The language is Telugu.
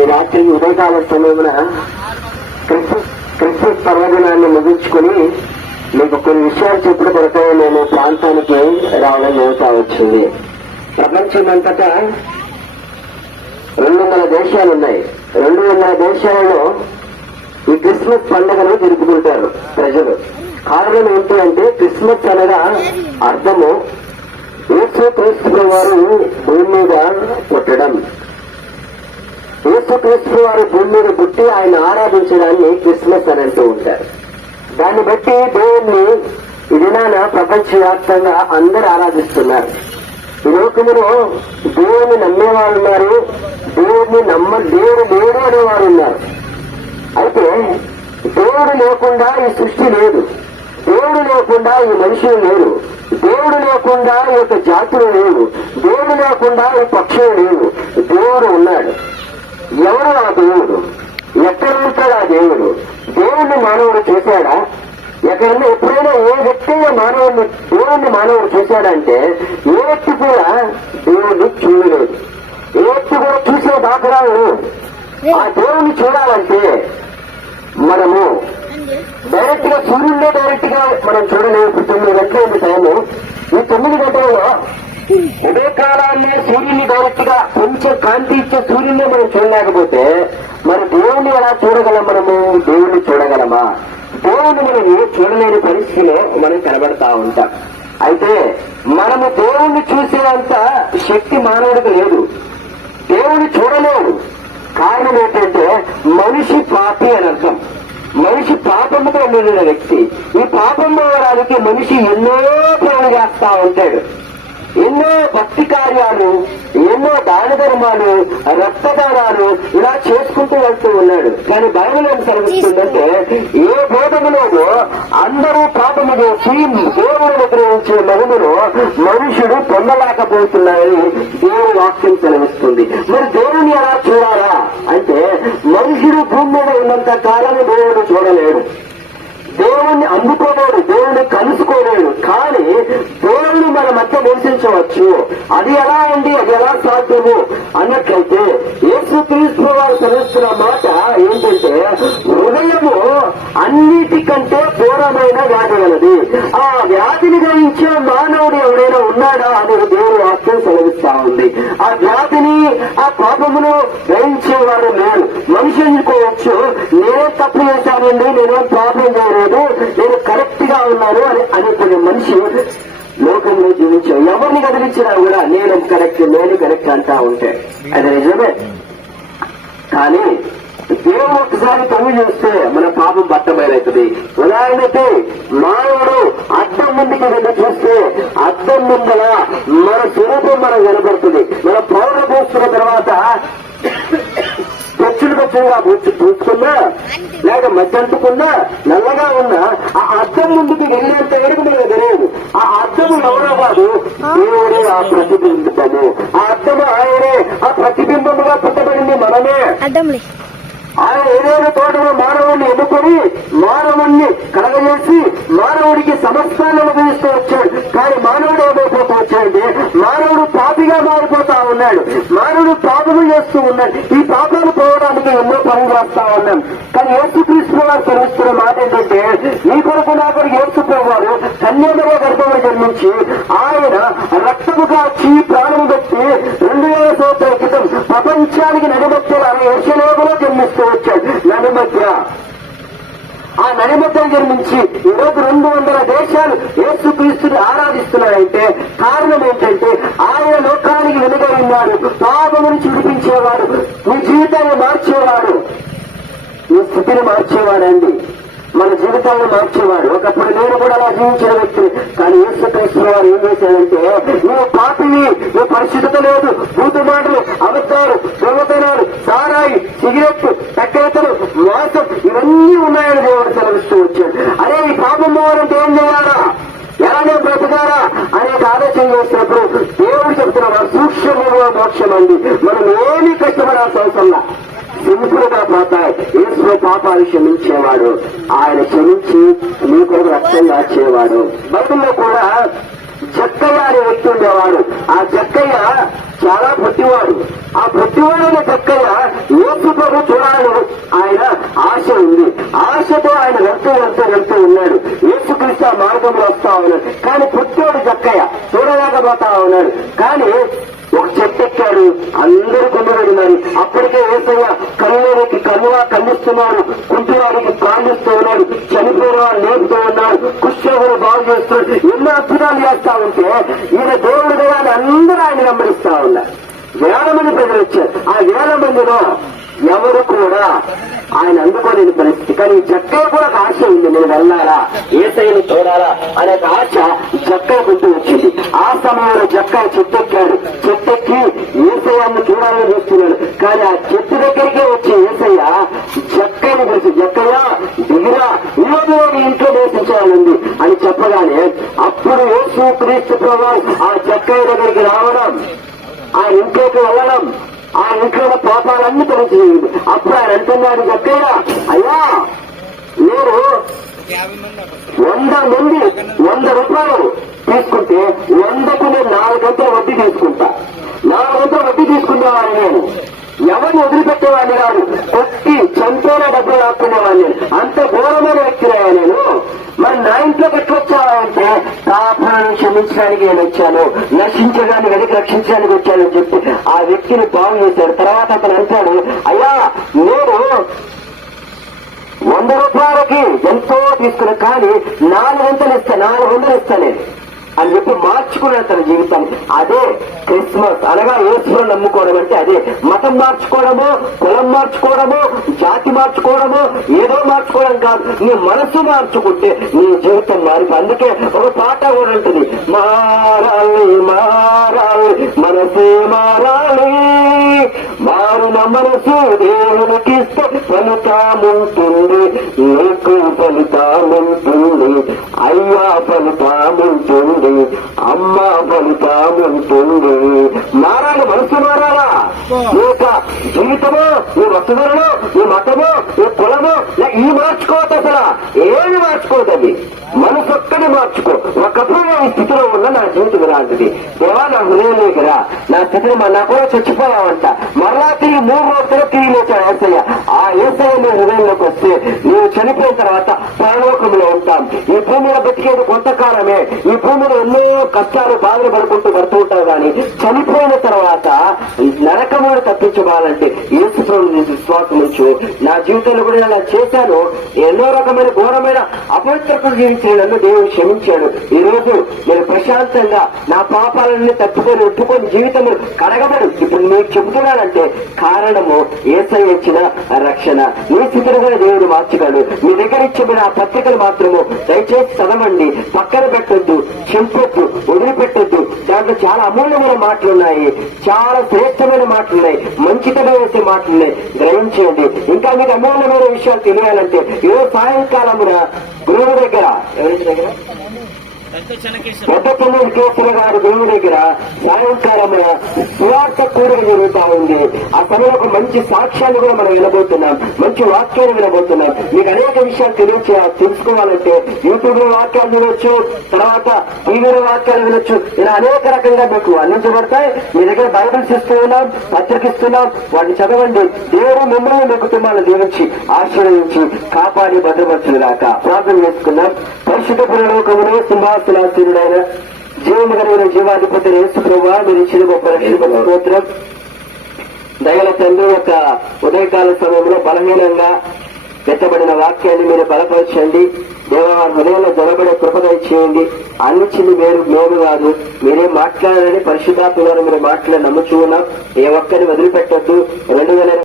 ఈ రాత్రి ఉదయకాల సమయమున క్రిస్మస్ క్రిస్మస్ పర్వదినాన్ని ముగించుకుని మీకు కొన్ని విషయాలు చెప్పిన కొరకే నేను ప్రాంతానికి రావడం జరుగుతా వచ్చింది. ప్రపంచమంతటా రెండు వందల దేశాలు ఉన్నాయి రెండు వందల దేశాలలో ఈ క్రిస్మస్ పండుగను జరుపుకుంటారు ప్రజలు. కారణం ఏంటి అంటే క్రిస్మస్ అనగా అర్థము. యేసు క్రీస్తు వారు భూమి మీద పుట్టడం. ఏసుక్రీస్తు వారి భూమి మీద పుట్టి ఆయన ఆరాధించడాన్ని క్రిస్మస్ అని అంటూ ఉంటారు. దాన్ని బట్టి దేవుణ్ణి ఈ దినాన ప్రపంచవ్యాప్తంగా అందరూ ఆరాధిస్తున్నారు. ఈ లోకంలో దేవుని నమ్మేవారు ఉన్నారు దేవుడిని నమ్మ దేవుడు లేడు అనేవారు ఉన్నారు. అయితే దేవుడు లేకుండా ఈ సృష్టి లేదు. దేవుడు లేకుండా ఈ మనుషులు లేరు దేవుడు లేకుండా ఈ యొక్క జాతులు లేవు. దేవుడు లేకుండా ఈ పక్షులు లేవు. దేవుడు ఉన్నాడు. ఎవరు ఆ దేవుడు? ఎక్కడ ఉంటాడు ఆ దేవుడు? దేవుణ్ణి మానవుడు చేశాడా? ఎక్కడన్నా ఎప్పుడైనా ఏ వ్యక్తి మానవుడిని దేవుణ్ణి మానవుడు చేశాడంటే ఏ వ్యక్తి కూడా దేవుణ్ణి చూడలేదు. ఏ వ్యక్తి కూడా చూసే దాఖలాలు ఆ దేవుణ్ణి చూడాలంటే మనము డైరెక్ట్గా సూర్యుడే డైరెక్ట్గా మనం చూడలేము. ఇప్పుడు తొమ్మిది గంటల టైము. ఈ తొమ్మిది గంటలలో ఉదయకాలాన్ని సూర్యుని డైరెక్ట్గా కొంచెం కాంతి ఇచ్చే సూర్యుని మనం చూడలేకపోతే మరి దేవుణ్ణి ఎలా చూడగలం మనము? దేవుణ్ణి చూడగలమా? దేవుణ్ణి మనం ఏ చూడలేని పరిస్థితిలో మనం కనబడతా ఉంటాం. అయితే మనము దేవుణ్ణి చూసేంత శక్తి మానవుడికి లేదు. దేవుని చూడలేడు. కారణం ఏంటంటే మనిషి పాపి అని అర్థం. మనిషి పాపముతో నిండిన వ్యక్తి. ఈ పాపం పోవడానికి మనిషి ఎన్నో పనులు చేస్తా ఉంటాడు. ఎన్నో భక్తి కార్యాలు ఎన్నో దాన ధర్మాలు రక్తదానాలు ఇలా చేసుకుంటూ వెళ్తూ ఉన్నాడు. కానీ బైబిల్ ఏం సెలవిస్తుందంటే ఏ భేదములోనూ అందరూ పాపము చేసి దేవుడు విగ్రహించే మహిమను మనుషుడు పొందలేకపోతున్నాయని దేవుని వాక్యం సెలవిస్తుంది. మరి దేవుని ఎలా చూడాలా? అంటే మనుషుడు భూమి మీద ఉన్నంత కాలం దేవుడు చూడలేడు. దేవుణ్ణి అందుకోలేడు దేవుణ్ణి కలుసుకోలేడు. కానీ దేవుడు మన మధ్య నివసించవచ్చు అది ఎలా ఉంది అది ఎలా సాధ్యము? అన్నట్లయితే యేసు క్రీస్తు వారు తెలుస్తున్న మాట ఏంటంటే హృదయము అన్నిటికంటే ఘోరమైన వ్యాధి గలది. ఆ వ్యాధిని గ్రహించే మానవుడు ఎవడైనా ఉన్నాడా అని దేవుడు వాక్యం సెలవిస్తా ఉంది. ఆ వ్యాధిని ఆ పాపమును గ్రహించేవారు లేరు. మనిషి అనుకోవచ్చు నేనే తప్పు చేశానండి నేనేం ప్రాబ్లం చేయలేదు. లోకంలో ఎవరిని కదిలించినా కూడా నేను కరెక్ట్ నేను కరెక్ట్ అంటా ఉంటే. అది నిజమే. కానీ దేవుడు ఒకసారి తొమ్మిది చూస్తే మన పాపం బట్టమైనది ఉదాహరణకి మానవుడు అద్దం ముందుకి వెళ్ళి చూస్తే అద్దం ముందల మన స్వరూపం మనం కనబడుతుంది మన పౌరులు పోస్తున్న తర్వాత పచ్చులు పచ్చులుగా పూసుకున్నా లేక మధ్యంతుకున్నా నల్లగా ఉన్నా ఆ అద్దం ముందుకి వెళ్ళేంత వరకు మనకు తెలియదు. ఆ అద్దము ఎవరో కాదు దేవుడే ఆ ప్రతిబింబము ఆ అద్దము ఆయనే ఆ ప్రతిబింబముగా పుట్టబడింది మనమే. ఆయన ఏదైనా తోటలో మానవుడిని ఎన్నుకొని మానవుణ్ణి కలగజేసి మానవుడికి సమస్తాన్ని అనుభవిస్తూ వచ్చాడు. కానీ మానవుడు ఏమైపోతూ వచ్చాడంటే మానవుడు పాపిగా మారిపోతా ఉన్నాడు. మానవుడు పాపము చేస్తూ ఉన్నాడు. ఈ పాపాలు పోవడానికి ఎన్నో చేస్తా ఉన్నాం కానీ యేసుక్రీస్తు వారు తెలుస్తున్న మాట ఏంటంటే ఈ కొరకు నా కొరకు యేసుప్రభు వారు కన్యామయ గర్భంలో జన్మించి ఆయన రక్తము కాచి ప్రాణం పెట్టి రెండు వేల సంవత్సరాల క్రితం ప్రపంచానికి నడిమధ్యలో యశలోకంలో జన్మిస్తూ వచ్చాడు. నడిమధ్య ఆ నడిమధ్యం దగ్గర నుంచి ఈరోజు రెండు వందల దేశాలు యేసుక్రీస్తుని ఆరాధిస్తున్నాయంటే కారణం ఏంటంటే ఆయన లోకానికి వెనుక ఉన్నాడు పాపమును చూపించేవాడు నీ జీవితాన్ని మార్చేవాడు. నీ స్థితిని మార్చేవాడండి. మన జీవితాన్ని మార్చేవాడు. ఒకప్పుడు నేను కూడా అలా జీవించిన వ్యక్తి కానీ యేసుక్రీస్తు వారు ఏం చేశాడంటే నువ్వు పాపిని నువ్వు పరిశుద్ధత లేదు భూత అబద్ధాలు దొంగతనాలు సారాయి సిగరెట్ తక్కువతలు మోసం ఇవన్నీ ఉన్నాయని దేవుడు సెలవిస్తూ వచ్చాడు. అరే ఈ పాపం పోవాలంటే ఏం చేయాలా? ఎలానే బ్రతకాలా? అనేక ఆలోచన చేసినప్పుడు దేవుడు చెప్తున్నాడు సూక్ష్మంలో మోక్షం అండి మనం ఏమీ కష్టపడాల్సిన అవసరంలా సింపుల్గా పోతాయి ఏసులో పాపాలు క్షమించేవాడు. ఆయన క్షమించి నీ కొరకు రక్తం దాచేవాడు బైబిల్లో కూడా జక్కయ్య అనే వ్యక్తి ఉండేవాడు ఆ చెక్కయ్య చాలా పొట్టివాడు ఆ పొట్టివాడైన చెక్కయ్య యేసు ప్రభు చూడాలని ఆయన ఆశ ఉంది. ఆశతో ఆయన వెళ్తూ వెళ్తూ వెళ్తూ ఉన్నాడు. యేసుక్రీస్తు ఆ మార్గంలో వస్తా ఉన్నాడు. కానీ పుట్టాడు జక్కయ్య చూడలేకపోతా ఉన్నాడు. కానీ ఒక చెట్టు ఎక్కాడు. అందరూ కొండబడి మరి. అప్పటికే ఏసయ్య కళ్ళకి కన్నువా కన్నిస్తున్నాడు కుంటివాడికి ప్రాణిస్తూ ఉన్నాడు. లేపుతూ ఉన్నాడు కుష్ఠరోగులు బాగు చేస్తున్నాడు ఎన్నో అద్భుతాలు చేస్తా ఉంటే ఈయన దేవుడు కదా అందరూ ఆయన వెంబడిస్తా ఉన్నారు. వేల మంది ప్రజలు వచ్చారు. ఆ వేల మందిలో ఎవరు కూడా ఆయన అందుకోలేని పరిస్థితి. కానీ ఈ జక్కయ్య కూడా ఒక ఆశ ఉంది నేను వెళ్ళాలా ఏసైని చూడాలా అనే ఒక ఆశ జక్కయ్య వచ్చింది. ఆ సమయంలో జక్కయ్య చెట్టెక్కాడు. చెట్టెక్కి ఏసయ్యాన్ని చూడాలని చూస్తున్నాడు. కానీ ఆ చెట్టు దగ్గరికే వచ్చి ఏసయ్య జక్క దిగిరా ఇంట్లో నివసించాలండి అని చెప్పగానే అప్పుడు యేసు క్రీస్తు ప్రభావం ఆ జక్కయ్య దగ్గరికి రావడం ఆ ఇంట్లోకి వెళ్ళడం ఆ ఇంట్లో పాపాలన్నీ తెలిసింది అప్పుడు ఆయన అంటున్నాడు జక్కయ్య అయ్యా నేను వంద మంది వంద రూపాయలు తీసుకుంటే వందకు నేను నాలుగు గంటల వడ్డీ తీసుకుంటా. నాలుగు గంటల వడ్డీ తీసుకునేవాడిని నేను. ఎవరిని వదిలిపెట్టేవాడిని కాదు కొట్టి చంపేలా డబ్బులు లాక్కునేవాడిని. అంత ఘోరమైన వ్యక్తినే నేను. మరి నా ఇంట్లోకి ఎట్లొచ్చావంటే పాపాలను క్షమించడానికి నేను వచ్చాను నశించడానికి వెనక్కి రక్షించడానికి వచ్చానని చెప్పి ఆ వ్యక్తిని బాగు చేశాడు. తర్వాత అతను అంటాడు అయ్యా నేను వంద రూపాయలకి ఎంతో తీసుకున్నా కానీ నాలుగు వందలు ఇస్తా నాలుగు వందలు ఇస్తా నేను. అని చెప్పి మార్చుకున్నాడు తన జీవితాన్ని. అదే క్రిస్మస్ అనగా యేసును నమ్ముకోవడం అంటే అదే. మతం మార్చుకోవడము కులం మార్చుకోవడము జాతి మార్చుకోవడము ఏదో మార్చుకోవడం కాదు. నీ మనసు మార్చుకుంటే నీ జీవితం మారి అందుకే ఒక పాట కూడా ఉంటుంది. మారాలి మారాలి మనసే మారాలి. మారిన మనసు దేవునికిస్తే ఫలితాముంటుంది. నీకు ఫలితాముంటుంది. అయ్యా ఫలితాముంటుంది. అమ్మ ఫలితాముంటుంది. మారాలి మనసు మారాలా? నీ యొక్క జీవితము నీ వస్తువులను నీ మతము నీ కులము ఈ మార్చుకోవద్దు అసలు. ఏమి మార్చుకోవద్దండి? మనసు ఒక్కటి మార్చుకో. ఒకప్పుడు నేను ఈ స్థితిలో ఉన్న నా జీవితం ఇలాంటిది. దేవా నా హృదయం దగ్గర నా స్థితిని మా నా కూడా చచ్చిపోయావంట. మరలా తిరిగి మూడు రోజులు తిరిగి లేచాడు ఏసయ్య ఆ ఏసయ్య నీ హృదయంలోకి వస్తే నీవు చనిపోయిన తర్వాత పరలోకంలో ఉంటాం. ఈ భూమిలో బతికేది కొంతకాలమే. ఈ భూమిలో ఎన్నో కష్టాలు బాధలు పడుకుంటూ పడుతూ ఉంటావు కానీ చనిపోయిన తర్వాత నరకమును తప్పించుకోవాలంటే ఏసు విశ్వాసం ఉంచు. నా జీవితంలో కూడా ఇలా చేశాను. ఎన్నో రకమైన ఘోరమైన అపవిత్రకు జీవించిన నన్ను దేవుడు క్షమించాడు. ఈ రోజు నేను ప్రశాంతంగా నా పాపాలన్నీ తప్పుకొని ఒప్పుకొని జీవితం కడగబడు. ఇప్పుడు నీకు చెబుతున్నానంటే కారణము ఏసై ఇచ్చిన రక్షణ. మీ స్థితిని కూడా దేవుడు మార్చగలడు మీ దగ్గర ఇచ్చిన ఆ పత్రికలు మాత్రము దయచేసి చదవండి. పక్కన పెట్టొద్దు చింపొద్దు వదిలిపెట్టొద్దు. దాంట్లో చాలా అమూల్యమైన మాటలు ఉన్నాయి చాలా శ్రేష్టమైన మాటలు ఉన్నాయి మంచితనం వేసే మాటలు ఉన్నాయి గ్రహించండి. ఇంకా మీకు అమూల్యమైన విషయాలు తెలియాలంటే ఏ సాయంకాలమున గురువు దగ్గర ఎవరి దగ్గర? మొట్టమొదటి కేసుల గారి దేవుని దగ్గర సాయంకాలం సువార్త కూడిక జరుగుతా ఉంది. ఆ సమయంలో ఒక మంచి సాక్ష్యాన్ని కూడా మనం వినబోతున్నాం. మంచి వాక్యాలు వినబోతున్నాం. మీకు అనేక విషయాలు తెలియచే తెలుసుకోవాలంటే యూట్యూబ్లో వాక్యాలు వినొచ్చు తర్వాత టీవీలో వాక్యాలు వినొచ్చు. ఇలా అనేక రకంగా మీకు అందించబడతాయి. మీ దగ్గర బైబిల్స్ ఇస్తూ ఉన్నాం పత్రికిస్తున్నాం వాటిని చదవండి. దేవుడు మిమ్మల్ని మీ కుటుంబాలను దీవించి ఆశ్రయించి కాపాడి భద్రపరచులు ప్రార్థన చేసుకున్నాం పరిశుద్ధ పురలోకములో సింహాసనాసీనుడైన జీవము కలిగిన జీవాధిపతి యేసు ప్రభా మీరు ఇచ్చిన గొప్ప రక్షణ స్తోత్రం. దయల తండ్రి యొక్క ఉదయకాల సమయంలో బలహీనంగా ఎత్తబడిన వాక్యాన్ని మీరు బలపరచండి. దేవా హృదయంలో జనబడే కృపద చేయండి అన్నిచ్చింది మీరు మేము కాదు. మీరే మాట్లాడాలని పరిశుద్ధాత్మ ద్వారా మీరు మాట్లాడి నమ్ముచూ ఉన్నాం. ఏ ఒక్కరిని వదిలిపెట్టొద్దు. రెండు వేల